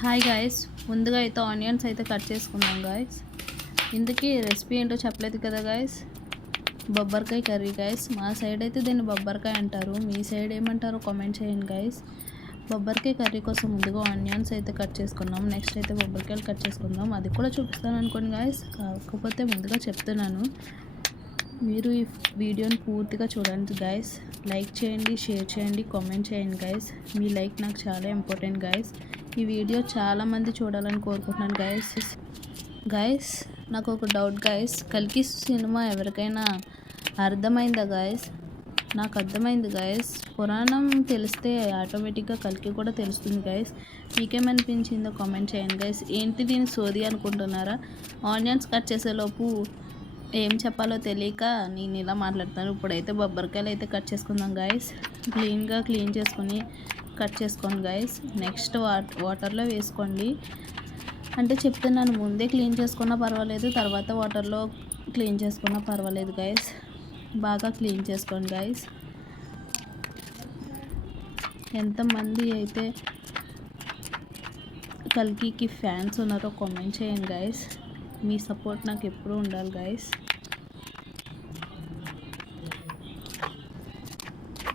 Hi guys ముందుగా అయితే onions అయితే కట్ చేసుకుందాం గాయస్ ఇందుకీ రెసిపీ ఏంటో చెప్పలేదు కదా గాయస్ బొబ్బరికాయ కర్రీ గాయస్ మా సైడ్ అయితే దీన్ని బొబ్బరికాయ అంటారు. మీ సైడ్ ఏమంటారో కామెంట్ చేయండి గాయస్ బొబ్బరికాయ కర్రీ కోసం ముందుగా ఆనియన్స్ అయితే కట్ చేసుకున్నాం నెక్స్ట్ అయితే బొబ్బరికాయలు కట్ చేసుకుందాం. అది కూడా చూపిస్తాను అనుకోండి గాయస్ కాకపోతే ముందుగా చెప్తున్నాను. మీరు ఈ వీడియోని పూర్తిగా చూడండి గైస్ లైక్ చేయండి షేర్ చేయండి కామెంట్ చేయండి గైస్ మీ లైక్ నాకు చాలా ఇంపార్టెంట్ గైస్ ఈ వీడియో చాలామంది చూడాలని కోరుకుంటున్నాను గైస్ గైస్ నాకు ఒక డౌట్ గైస్ కలికి సినిమా ఎవరికైనా అర్థమైందా గైస్ నాకు అర్థమైంది గైస్ పురాణం తెలిస్తే ఆటోమేటిక్గా కలికి కూడా తెలుస్తుంది గైస్ మీకేమనిపించిందో కామెంట్ చేయండి గైస్ ఏంటి దీని సోది అనుకుంటున్నారా? ఆనియన్స్ కట్ చేసేలోపు ఏం చెప్పాలో తెలియక నేను ఇలా మాట్లాడతాను ఇప్పుడైతే బొబ్బరికాయలు అయితే కట్ చేసుకుందాం గాయస్ క్లీన్గా క్లీన్ చేసుకుని కట్ చేసుకోండి గైస్ నెక్స్ట్ వాట్ వాటర్లో వేసుకోండి. అంటే చెప్తున్నాను ముందే క్లీన్ చేసుకున్నా పర్వాలేదు తర్వాత వాటర్లో క్లీన్ చేసుకున్నా పర్వాలేదు గైస్ బాగా క్లీన్ చేసుకోండి గైస్ ఎంతమంది అయితే కల్కికి ఫ్యాన్స్ ఉన్నారో కామెంట్ చేయండి గైస్ మీ సపోర్ట్ నాకు ఎప్పుడూ ఉండాలి గైస్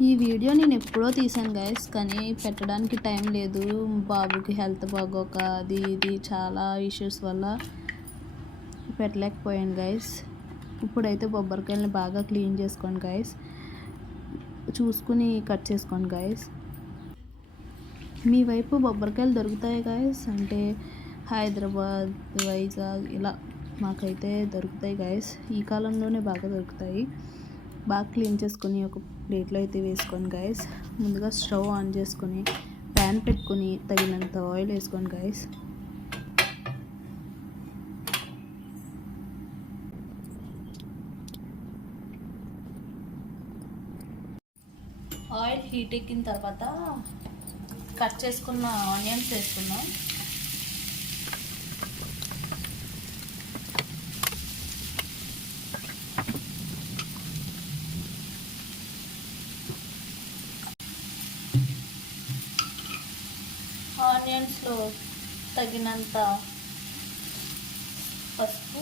ఈ వీడియో నేను ఎప్పుడో తీసాను గైస్ కానీ పెట్టడానికి టైం లేదు. బాబుకి హెల్త్ బాగోక అది ఇది చాలా ఇష్యూస్ వల్ల పెట్టలేకపోయాను గైస్ ఇప్పుడైతే బొబ్బరికాయలని బాగా క్లీన్ చేసుకోండి గైస్ చూసుకుని కట్ చేసుకోండి గైస్ మీ వైపు బొబ్బరికాయలు దొరుకుతాయి గైస్ అంటే హైదరాబాద్ వైజాగ్ ఇలా మాకైతే దొరుకుతాయి గైస్ ఈ కాలంలోనే బాగా దొరుకుతాయి. బాగా క్లీన్ చేసుకొని ఒక ప్లేట్లో అయితే వేసుకొని గైస్ ముందుగా స్టవ్ ఆన్ చేసుకొని ప్యాన్ పెట్టుకొని తగినంత ఆయిల్ వేసుకోండి గైస్ ఆయిల్ హీట్ ఎక్కిన తర్వాత కట్ చేసుకున్న ఆనియన్స్ వేసుకున్నాం ఆనియన్స్లో తగినంత పసుపు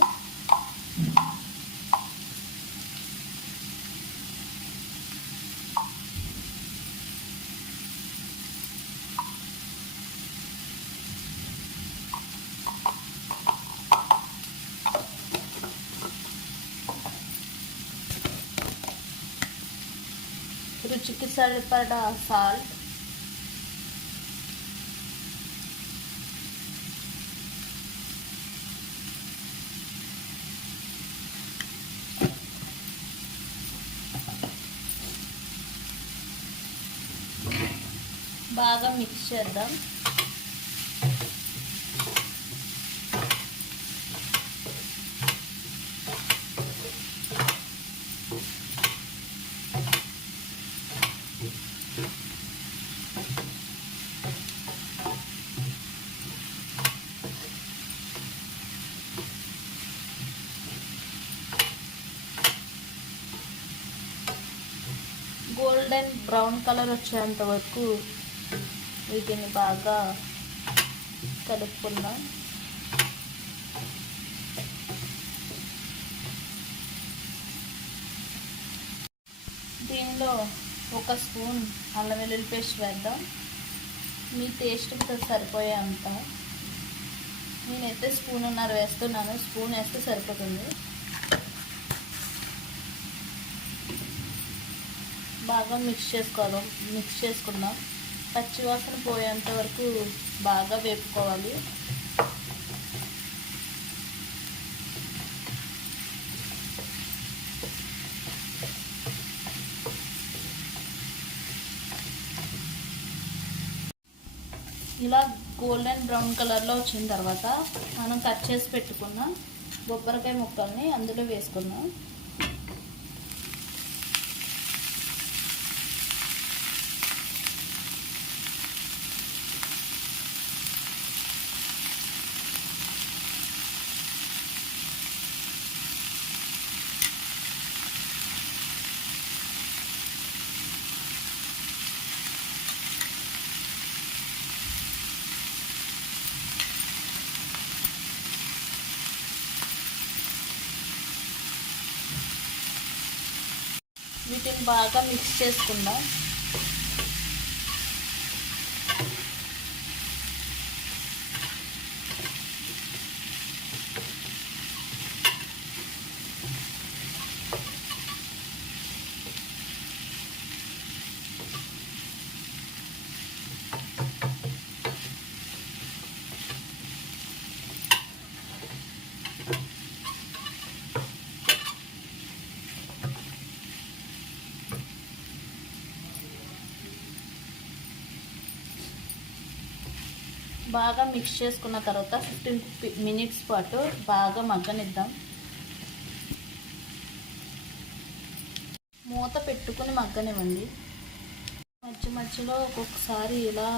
రుచికి సరిపడా సాల్ట్ బాగా మిక్స్ చేద్దాం. గోల్డెన్ బ్రౌన్ కలర్ వచ్చేంత వరకు వీటిని బాగా కలుపుకుందాం. దీనిలో ఒక స్పూన్ అల్లం వెల్లుల్లి పేస్ట్ వేద్దాం. మీ టేస్ట్ సరిపోయే అంత నేనైతే స్పూన్ ఉన్నారు వేస్తున్నాను. స్పూన్ వేస్తే సరిపోతుంది. బాగా మిక్స్ చేసుకోవాలి. మిక్స్ చేసుకుందాం. పచ్చివాసన పోయేంత వరకు బాగా వేపుకోవాలి. ఇలా గోల్డెన్ బ్రౌన్ కలర్లో వచ్చిన తర్వాత మనం కట్ చేసి పెట్టుకున్న బొబ్బరికాయ ముక్కల్ని అందులో వేసుకున్నాం వీటిని బాగా మిక్స్ చేసుకుందాం. బాగా మిక్స్ చేసుకున్న తర్వాత ఫిఫ్టీన్ మినిట్స్ పాటు బాగా మగ్గనిద్దాం. మూత పెట్టుకుని మగ్గనివ్వండి. మధ్య మధ్యలో ఒక్కొక్కసారి ఇలా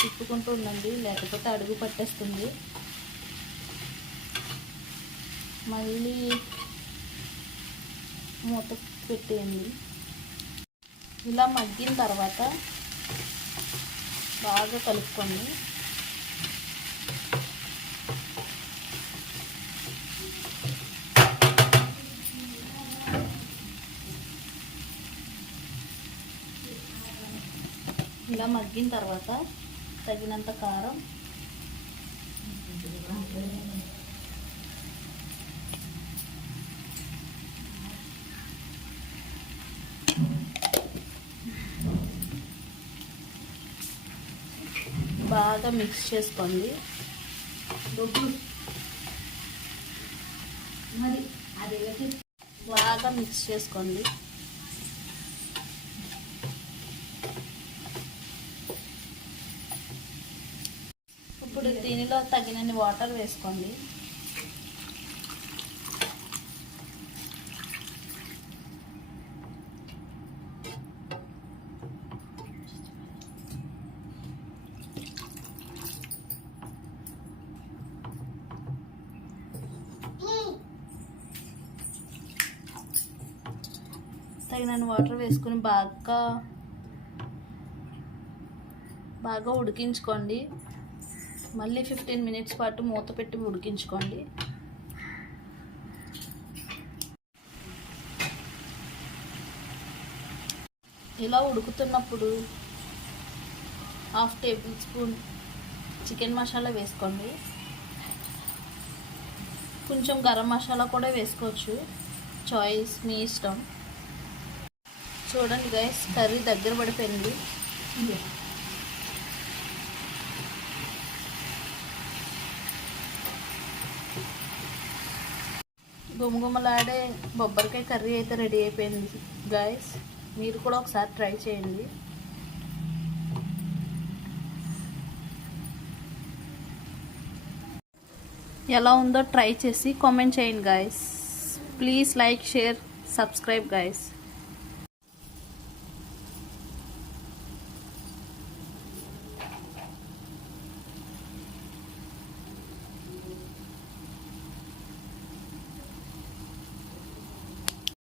తిప్పుకుంటూ ఉండండి లేకపోతే అడుగు పట్టేస్తుంది. మళ్ళీ మూత పెట్టేయండి. ఇలా మగ్గిన తర్వాత బాగా కలుపుకోండి. ఇలా మగ్గిన తర్వాత తగినంత కారం. బాగా మిక్స్ చేసుకోండి. మరి అది బాగా మిక్స్ చేసుకోండి. ఇప్పుడు దీనిలో తగినన్ని వాటర్ వేసుకోండి. తగినన్ని వాటర్ వేసుకొని బాగా బాగా ఉడికించుకోండి. మళ్ళీ ఫిఫ్టీన్ మినిట్స్ పాటు మూత పెట్టి ఉడికించుకోండి. ఇలా ఉడుకుతున్నప్పుడు half table spoon chicken masala వేసుకోండి. కొంచెం గరం మసాలా కూడా వేసుకోవచ్చు. చాయిస్ మీ ఇష్టం. చూడండి గైస్ కర్రీ దగ్గర పడిపోయింది. గుమగుమలాడే బొబ్బరికాయ కర్రీ అయితే రెడీ అయిపోయింది. గాయస్ మీరు కూడా ఒకసారి ట్రై చేయండి. ఎలా ఉందో ట్రై చేసి కామెంట్ చేయండి guys please like share subscribe guys